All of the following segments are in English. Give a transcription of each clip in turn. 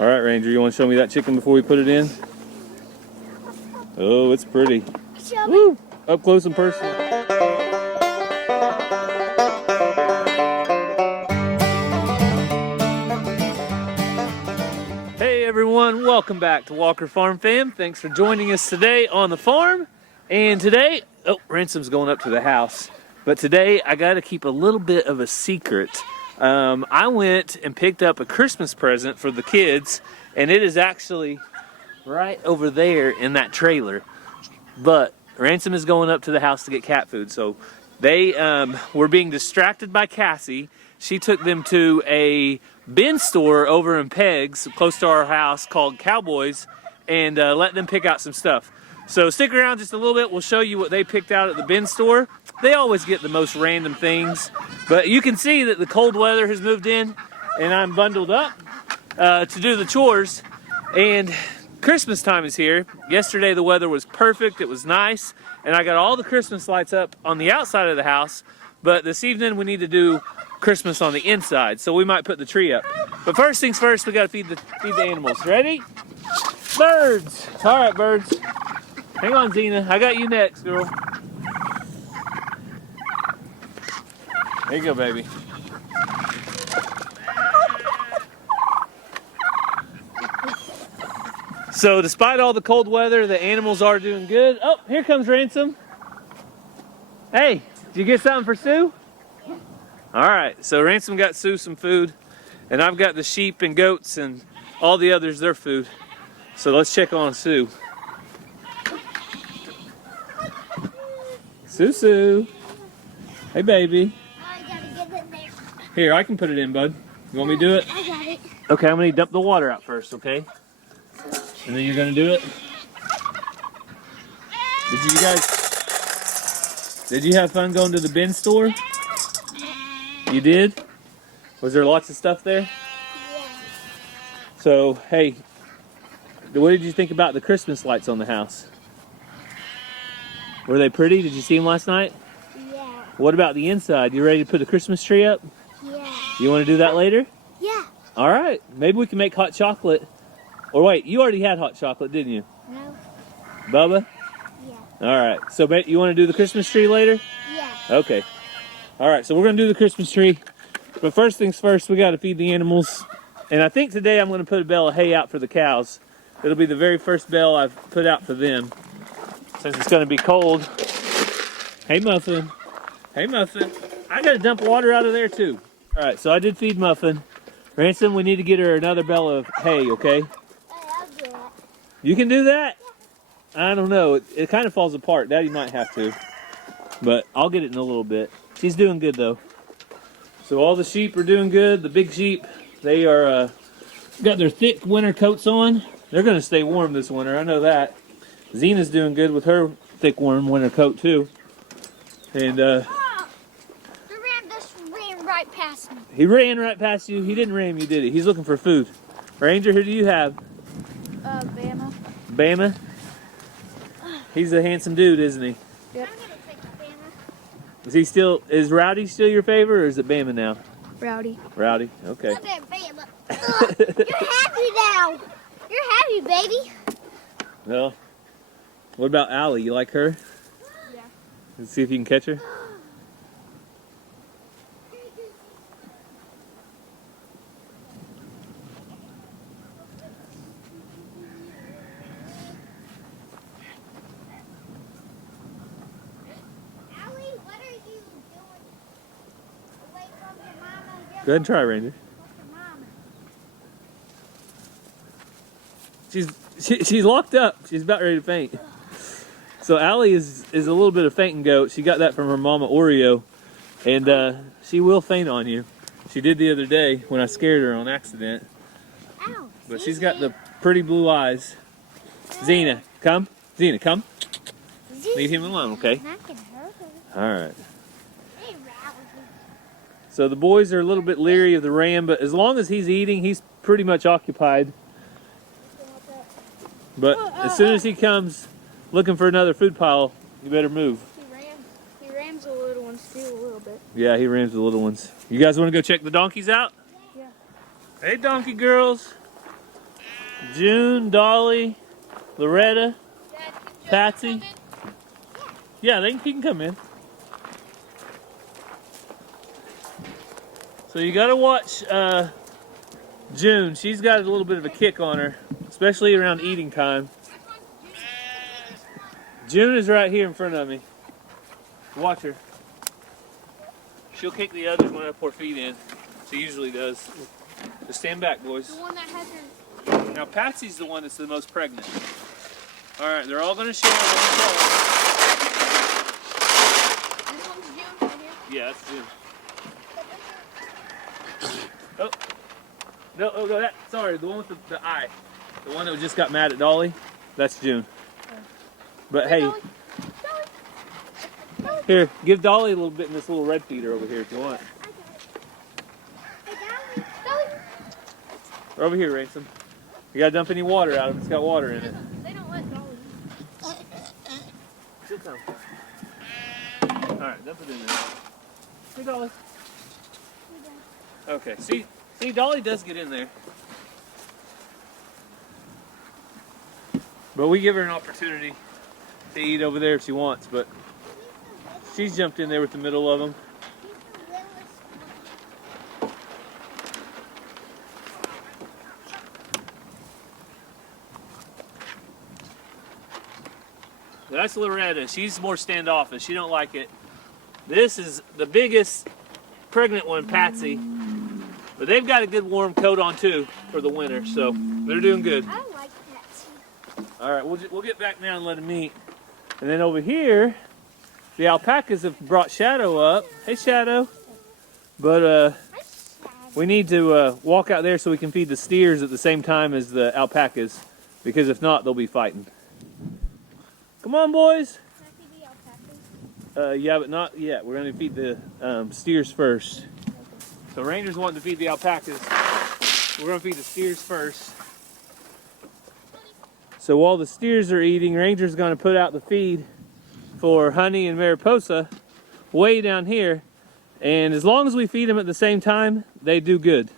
All right, Ranger, you want to show me that chicken before we put it in? Oh, it's pretty. Show me. Woo! Up close and personal. Hey everyone, welcome back to Walker Farm Fam. Thanks for joining us today on the farm. And today, oh, Ransom's going up to the house. But today I got to keep a little bit of a secret. I went and picked up a Christmas present for the kids, and it is actually right over there in that trailer. But Ransom is going up to the house to get cat food, so they were being distracted by Cassie. She took them to a bin store over in Pegs, close to our house, called Cowboys, and let them pick out some stuff. So stick around just a little bit. We'll show you what they picked out at the bin store. They always get the most random things, but you can see that the cold weather has moved in, and I'm bundled up to do the chores. And Christmas time is here. Yesterday the weather was perfect. It was nice, and I got all the Christmas lights up on the outside of the house. But this evening we need to do Christmas on the inside, so we might put the tree up. But first things first, we got to feed the animals. Ready? Birds. All right, birds. Hang on, Zena. I got you next, girl. There you go, baby. So, despite all the cold weather, the animals are doing good. Oh, here comes Ransom. Hey, did you get something for Sue? Yeah. All right, so Ransom got Sue some food, and I've got the sheep and goats and all the others their food. So let's check on Sue. Sue. Hey, baby. I gotta get it there. Here, I can put it in, bud. You want me to do it? I got it. Okay, I'm going to dump the water out first, okay? And then you're going to do it? Did you have fun going to the bin store? You did? Was there lots of stuff there? Yeah. So, hey, what did you think about the Christmas lights on the house? Were they pretty? Did you see them last night? Yeah. What about the inside? You ready to put a Christmas tree up? Yeah. You want to do that later? Yeah. All right. Maybe we can make hot chocolate. Or wait, you already had hot chocolate, didn't you? No. Bubba? Yeah. All right. So you want to do the Christmas tree later? Yeah. Okay. All right. So we're going to do the Christmas tree. But first things first, we got to feed the animals. And I think today I'm going to put a bale of hay out for the cows. It'll be the very first bale I've put out for them, since it's going to be cold. Hey, Muffin. Hey, Muffin. I got to dump water out of there, too. All right, so I did feed Muffin. Ransom, we need to get her another bale of hay, okay? Hey, I'll do it. You can do that? I don't know. It kind of falls apart. Daddy might have to. But I'll get it in a little bit. She's doing good, though. So all the sheep are doing good. The big sheep, they are got their thick winter coats on. They're going to stay warm this winter. I know that. Zena's doing good with her thick, warm winter coat, too. And, Oh, the ram just ran right past me. he ran right past you. He didn't ram you, did he? He's looking for food. Ranger, who do you have? Bama. Bama? He's a handsome dude, isn't he? Yep. I'm gonna take Bama. Is Rowdy still your favorite, or is it Bama now? Rowdy. Rowdy, okay. Look at Bama. You're happy now. You're happy, baby. Well, what about Allie? You like her? Yeah. Let's see if you can catch her. Allie, what are you doing away from your mama? Go ahead and try, Ranger. She's locked up. She's about ready to faint. So Allie is a little bit of fainting goat. She got that from her mama Oreo, and she will faint on you. She did the other day when I scared her on accident. Ow, But she's got the pretty blue eyes. Zena, come. Zena, come. Leave him alone, okay? Not gonna hurt her. All right. Hey, Rowdy. So the boys are a little bit leery of the ram, but as long as he's eating, he's pretty much occupied. But as soon as he comes looking for another food pile, you better move. He rams the little ones too a little bit. Yeah, he rams the little ones. You guys want to go check the donkeys out? Yeah. Hey, donkey girls. June, Dolly, Loretta, Dad, Patsy. Yeah, he can come in. So you gotta watch June. She's got a little bit of a kick on her, especially around eating time. June is right here in front of me. Watch her. She'll kick the others when I pour feed in. She usually does. Just stand back, boys. The one that has her. Now Patsy's the one that's the most pregnant. All right, they're all gonna share one This one's June right here. bowl. Yeah, that's June. Oh, no, oh, no, sorry, the one with the eye. The one that just got mad at Dolly, that's June. But hey, Dolly. here, give Dolly a little bit in this little red feeder over here if you want. Or over here, Ransom. You gotta dump any water out if it's got water in it. They don't let Dolly. She'll come. Alright, dump it in there. Hey, Dolly. Okay, see, Dolly does get in there. But we give her an opportunity to eat over there if she wants, but she's jumped in there with the middle of them. That's Loretta. She's more standoffish. She don't like it. This is the biggest pregnant one, Patsy. But they've got a good warm coat on too for the winter, so they're doing good. I like Patsy. All right, we'll get back now and let them eat. And then over here, the alpacas have brought Shadow up. Hey, Shadow. But we need to walk out there so we can feed the steers at the same time as the alpacas, because if not, they'll be fighting. Come on, boys. Yeah, but not yet. We're going to feed the steers first. So Ranger's wanting to feed the alpacas. We're going to feed the steers first. So while the steers are eating, Ranger's going to put out the feed for Honey and Mariposa way down here. And as long as we feed them at the same time, they do good.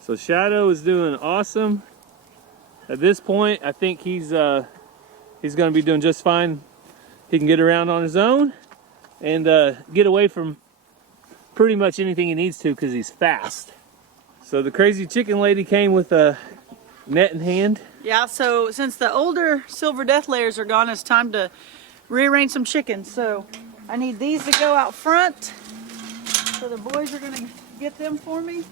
So Shadow is doing awesome. At this point, I think he's going to be doing just fine. He can get around on his own and get away from pretty much anything he needs to because he's fast. So the crazy chicken lady came with a net in hand. Yeah, so since the older silver death layers are gone, it's time to rearrange some chickens. So I need these to go out front. So the boys are going to get them for me.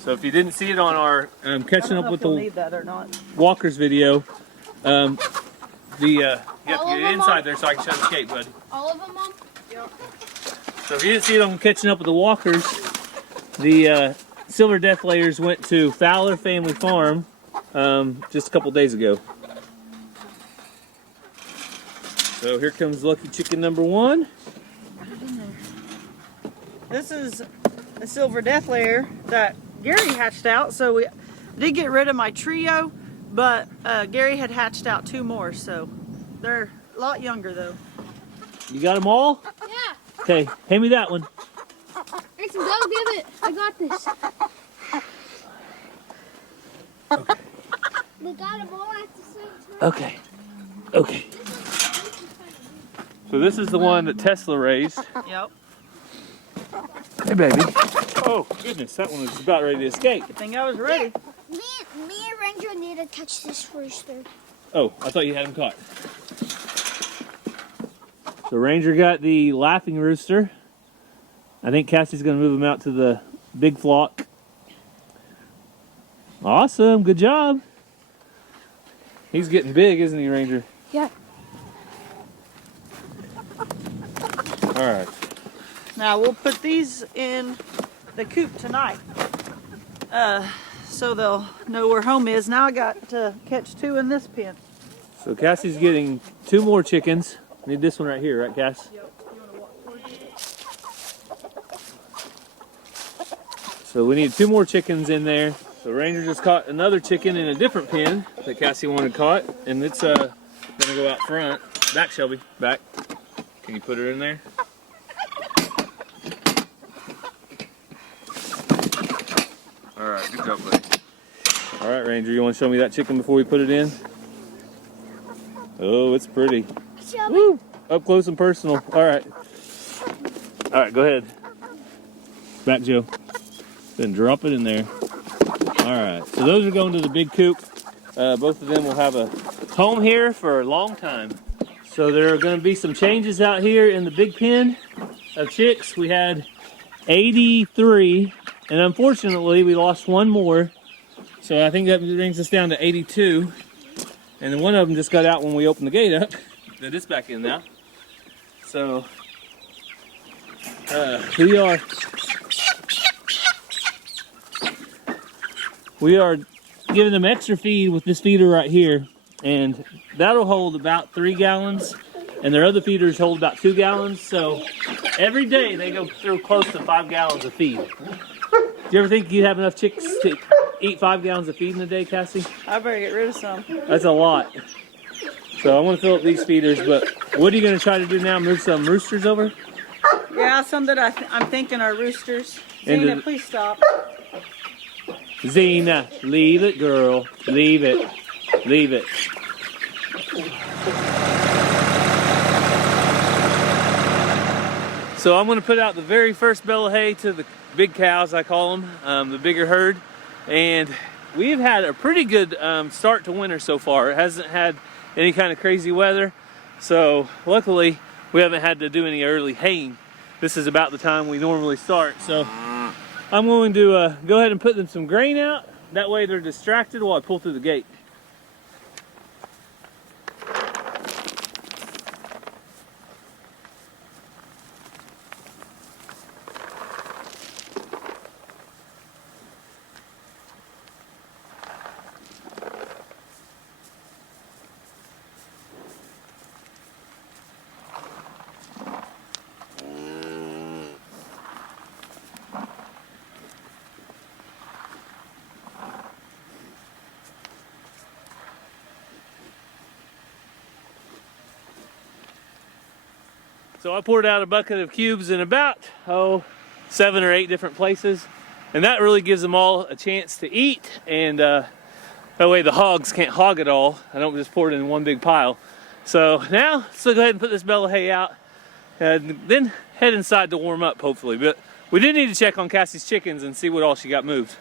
So if you didn't see it on our catching up with the need that or not. Walkers video, you have to All get of them, inside Mom? there so I can shut the gate, buddy. All of them, Mom? Yep. So if you didn't see it on catching up with the Walkers, the silver death layers went to Fowler Family Farm just a couple days ago. So here comes lucky chicken number one. This is a silver death layer that Gary hatched out. So we did get rid of my trio, but Gary had hatched out 2 more. So they're a lot younger though. You got them all? Yeah. Okay, hand me that one. Mason, go give it. I got this. Okay. We got them all at the same time. Okay. Okay. So this is the one that Tesla raised. Yep. Hey, baby. Oh, goodness, that one was about ready to escape. Good thing I was ready. Me and Ranger need to touch this rooster. Oh, I thought you had him caught. So Ranger got the laughing rooster. I think Cassie's going to move him out to the big flock. Awesome, good job. He's getting big, isn't he, Ranger? Yeah. All right. Now we'll put these in the coop tonight, so they'll know where home is. Now I got to catch 2 in this pen. So Cassie's getting 2 more chickens. Need this one right here, right, Cass? So we need 2 more chickens in there. So Ranger just caught another chicken in a different pen that Cassie wanted caught, and it's gonna go out front. Back, Shelby, back. Can you put her in there? All right, good job, buddy. All right, Ranger, you want to show me that chicken before we put it in? Oh, it's pretty. Show me. Woo! Up close and personal. All right. All right, go ahead. Back, Joe. Then drop it in there. All right, so those are going to the big coop. Both of them will have a home here for a long time. So there are going to be some changes out here in the big pen of chicks. We had 83, and unfortunately we lost one more. So I think that brings us down to 82. And then one of them just got out when we opened the gate up. That is back in now. So we are giving them extra feed with this feeder right here, and that'll hold about 3 gallons, and their other feeders hold about 2 gallons. So every day they go through close to 5 gallons of feed. Do you ever think you'd have enough chicks to eat 5 gallons of feed in a day, Cassie? I better get rid of some. That's a lot. So I want to fill up these feeders, but what are you going to try to do now? Move some roosters over? Yeah, some that I'm thinking are roosters. And Zena, please stop. Zena, leave it, girl. Leave it. Leave it. So I'm going to put out the very first bale of hay to the big cows, I call them, the bigger herd. And we've had a pretty good start to winter so far. It hasn't had any kind of crazy weather. So luckily, we haven't had to do any early haying. This is about the time we normally start. So I'm going to go ahead and put them some grain out. That way they're distracted while I pull through the gate. So I poured out a bucket of cubes in about, 7 or 8 different places. And that really gives them all a chance to eat. And that way the hogs can't hog it all. I don't just pour it in one big pile. So now, let's go ahead and put this bale of hay out. And then head inside to warm up, hopefully. But we did need to check on Cassie's chickens and see what all she got moved.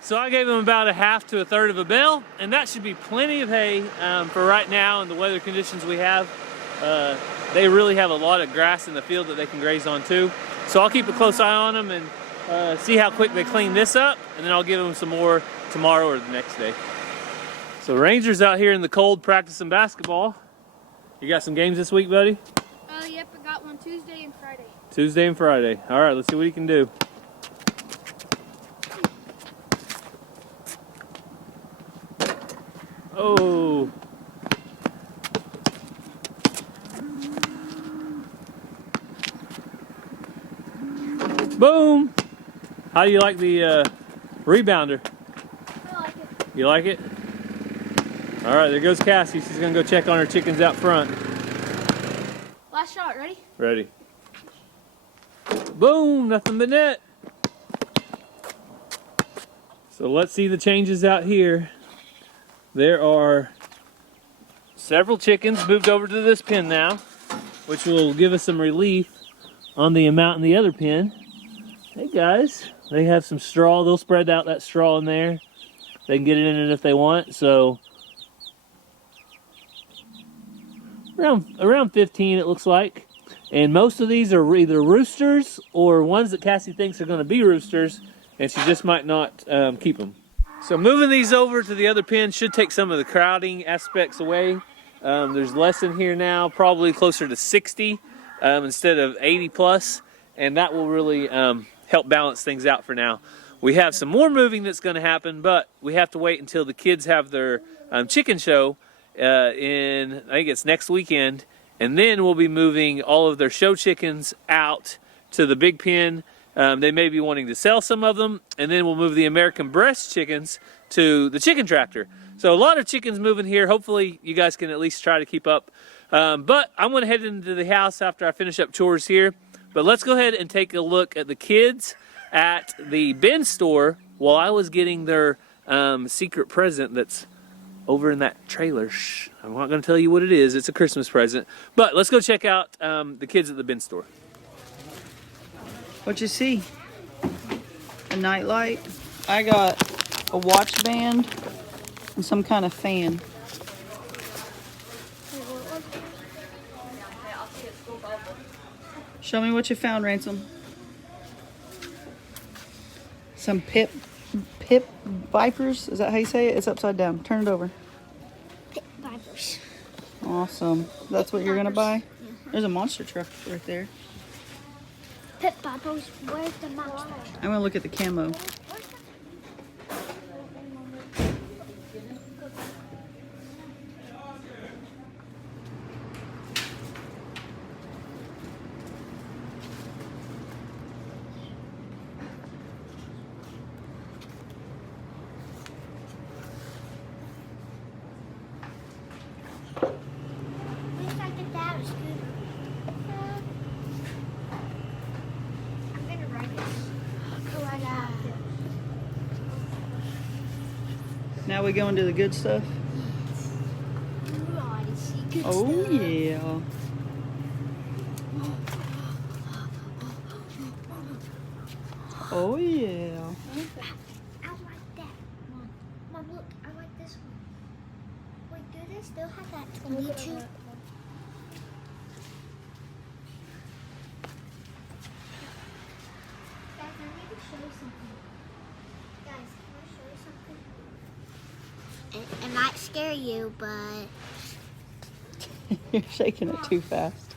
So I gave them about a half to a third of a bale, and that should be plenty of hay for right now and the weather conditions we have. They really have a lot of grass in the field that they can graze on too. So I'll keep a close eye on them and see how quick they clean this up, and then I'll give them some more tomorrow or the next day. So Ranger's out here in the cold practicing basketball. You got some games this week, buddy? Yep, I got one Tuesday and Friday. Tuesday and Friday. All right, let's see what he can do. Oh. How do you like the rebounder? I like it. You like it? All right, there goes Cassie. She's gonna go check on her chickens out front. Last shot, ready? Ready. Boom, nothing but net. So let's see the changes out here. There are several chickens moved over to this pen now, which will give us some relief on the amount in the other pen. Hey guys, they have some straw. They'll spread out that straw in there. They can get it in it if they want. So around 15 it looks like. And most of these are either roosters or ones that Cassie thinks are going to be roosters, and she just might not keep them. So moving these over to the other pen should take some of the crowding aspects away. There's less in here now, probably closer to 60 instead of 80 plus, and that will really help balance things out for now. We have some more moving that's going to happen, but we have to wait until the kids have their chicken show I think it's next weekend, and then we'll be moving all of their show chickens out to the big pen. They may be wanting to sell some of them, and then we'll move the American breast chickens to the chicken tractor. So a lot of chickens moving here. Hopefully you guys can at least try to keep up. But I'm going to head into the house after I finish up chores here. But let's go ahead and take a look at the kids at the bin store while I was getting their secret present that's over in that trailer. Shh, I'm not going to tell you what it is. It's a Christmas present. But let's go check out the kids at the bin store. What you see? A night light. I got a watch band and some kind of fan. Show me what you found, Ransom. Some pip vipers. Is that how you say it? It's upside down. Turn it over. Pit vipers. Awesome. That's what you're gonna buy? There's a monster truck right there. Pit vipers. Where's the monster? I'm gonna look at the camo. Wish I could have a scooter. I'm gonna ride it. Go right out. Now we go into the good stuff. Ooh, I see good Oh stuff. yeah. Oh yeah. I like that one. Mom, look, I like this one. Wait, do they still have that 22? Guys, I need to show you something. Guys, can I show you something? It might scare you, but You're shaking it too fast.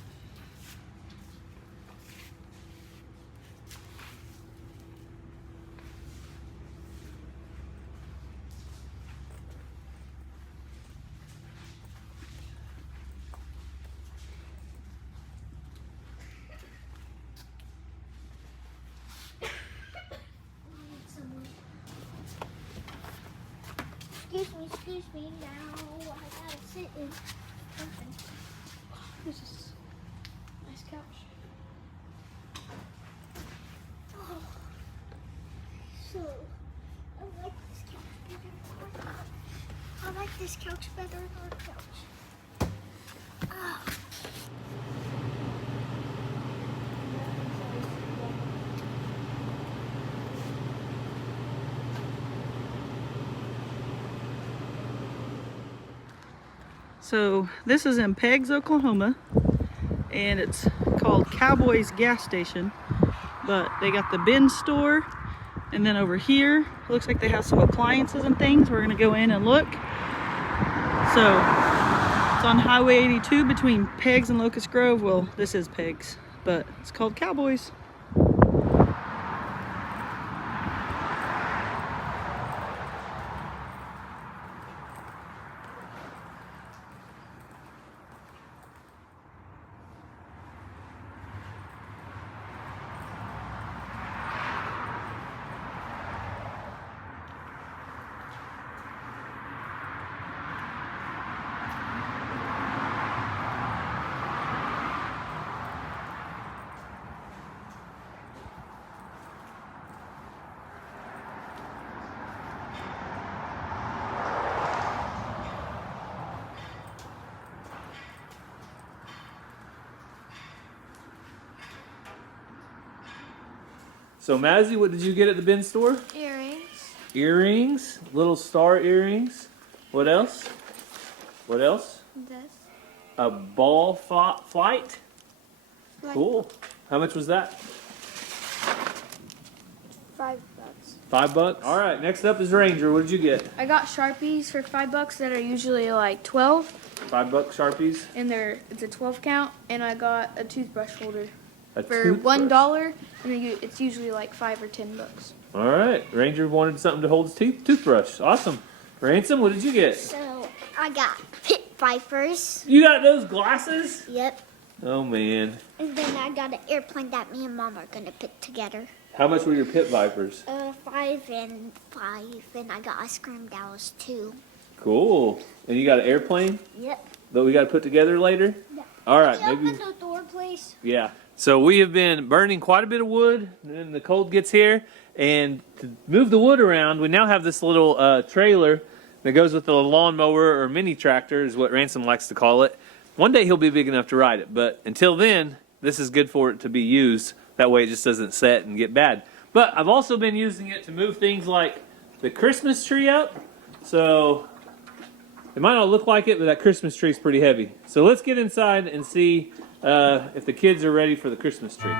excuse me now. I gotta sit in something. This is a nice couch. Oh. So, I like this couch better. I like this couch better than our couch. Oh. So this is in Peggs, Oklahoma, and it's called Cowboys Gas Station. But they got the bin store, and then over here, it looks like they have some appliances and things. We're gonna go in and look. So it's on Highway 82 between Peggs and Locust Grove. Well, this is Peggs, but it's called Cowboys. So Mazzy, what did you get at the bin store? Earrings. Earrings, little star earrings. What else? What else? This. A ball flight. Like Cool. How much was that? $5. $5. All right. Next up is Ranger. What did you get? I got Sharpies for $5 that are usually like 12, $5 Sharpies. and it's a 12 count. And I got a toothbrush holder A for toothbrush. $1, and it's usually like $5 or $10. All right. Ranger wanted something to hold his toothbrush. Awesome. Ransom, what did you get? So I got pit vipers. You got those glasses? Yep. Oh man. And then I got an airplane that me and Mom are gonna put together. How much were your pit vipers? 5 and 5, and I got ice cream dolls too. Cool. And you got an airplane Yep. that we got to put together later? Yeah. All right. Can you Maybe. open the door, please? Yeah. So we have been burning quite a bit of wood, and then the cold gets here. And to move the wood around, we now have this little trailer that goes with the lawnmower or mini tractor, is what Ransom likes to call it. One day he'll be big enough to ride it, but until then, this is good for it to be used. That way it just doesn't set and get bad. But I've also been using it to move things like the Christmas tree up. So it might not look like it, but that Christmas tree is pretty heavy. So let's get inside and see if the kids are ready for the Christmas tree.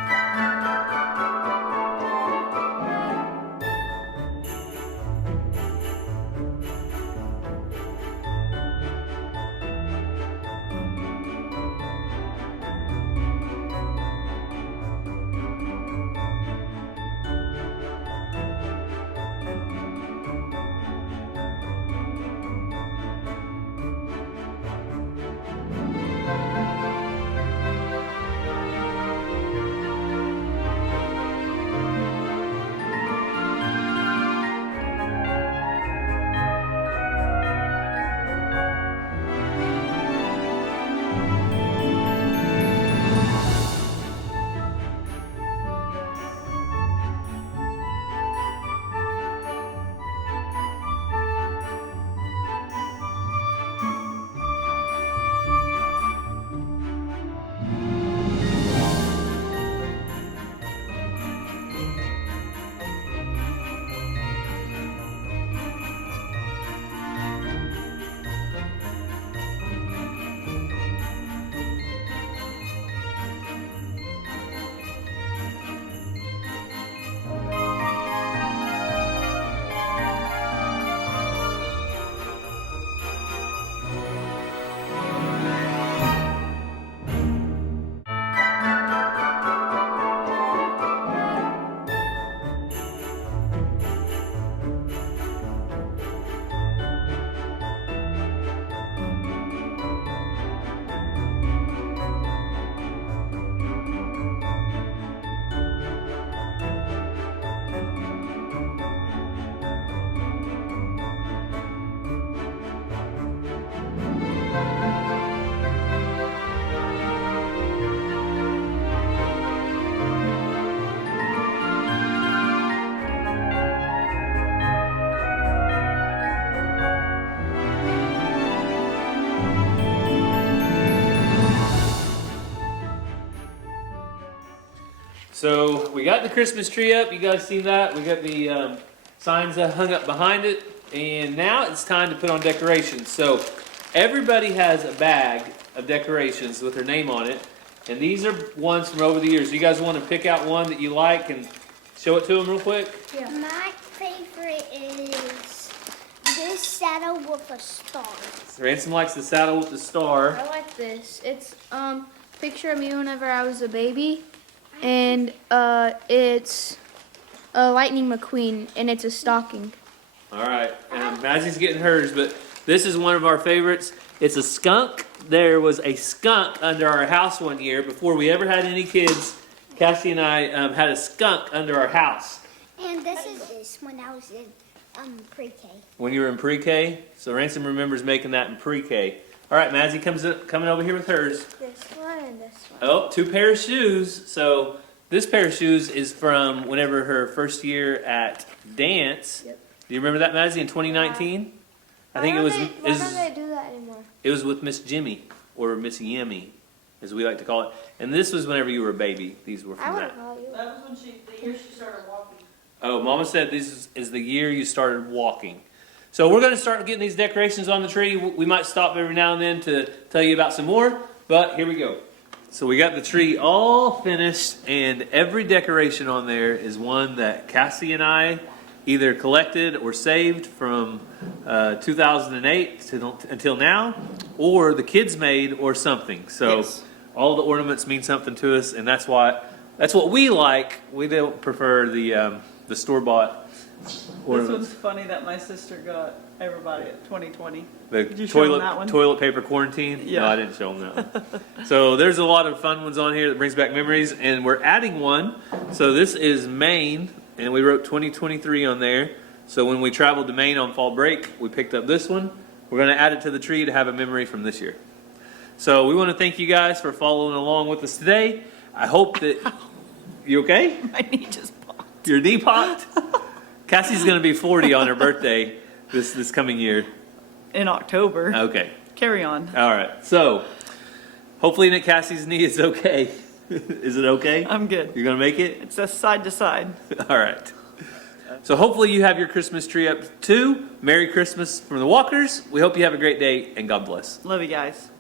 So we got the Christmas tree up. You guys see that? We got the signs hung up behind it. And now it's time to put on decorations. So everybody has a bag of decorations with their name on it. And these are ones from over the years. You guys want to pick out one that you like and show it to them real quick? Yeah. My favorite is this saddle with a star. Ransom likes the saddle with the star. I like this. It's picture of me whenever I was a baby, and it's a Lightning McQueen, and it's a stocking. All right, Mazzy's getting hers, but this is one of our favorites. It's a skunk. There was a skunk under our house one year before we ever had any kids. Cassie and I had a skunk under our house. And this is this when I was in pre-K. When you were in pre-K? So Ransom remembers making that in pre-K. All right, Mazzy coming over here with hers. This one and this one. Oh, 2 pairs of shoes. So this pair of shoes is from whenever her first year at dance. Yep. Do you remember that, Mazzy, in 2019? I think it was. Why don't they do that anymore? It was with Miss Jimmy or Miss Yimmy. as we like to call it. And this was whenever you were a baby. These were I from would that. have called you. That was when the year she started walking. Oh, Mama said this is the year you started walking. So we're going to start getting these decorations on the tree. We might stop every now and then to tell you about some more, but here we go. So we got the tree all finished, and every decoration on there is one that Cassie and I either collected or saved from 2008 until now, or the kids made or something. So Yes. all the ornaments mean something to us, and that's what we like. We don't prefer the store-bought This ornaments. one's funny that my sister got everybody at 2020. The Did you show them that one? toilet paper quarantine? Yeah. No, I didn't show them that one. So there's a lot of fun ones on here that brings back memories, and we're adding one. So this is Maine, and we wrote 2023 on there. So when we traveled to Maine on fall break, we picked up this one. We're going to add it to the tree to have a memory from this year. So we want to thank you guys for following along with us today. I hope that... You okay? My knee just popped. Your knee popped? Cassie's going to be 40 on her birthday this coming year. In October. Okay. Carry on. All right. So, hopefully Nick Cassie's knee is okay. Is it okay? I'm good. You're going to make it? It's a side to side. All right. So, hopefully you have your Christmas tree up too. Merry Christmas from the Walkers. We hope you have a great day, and God bless. Love you guys.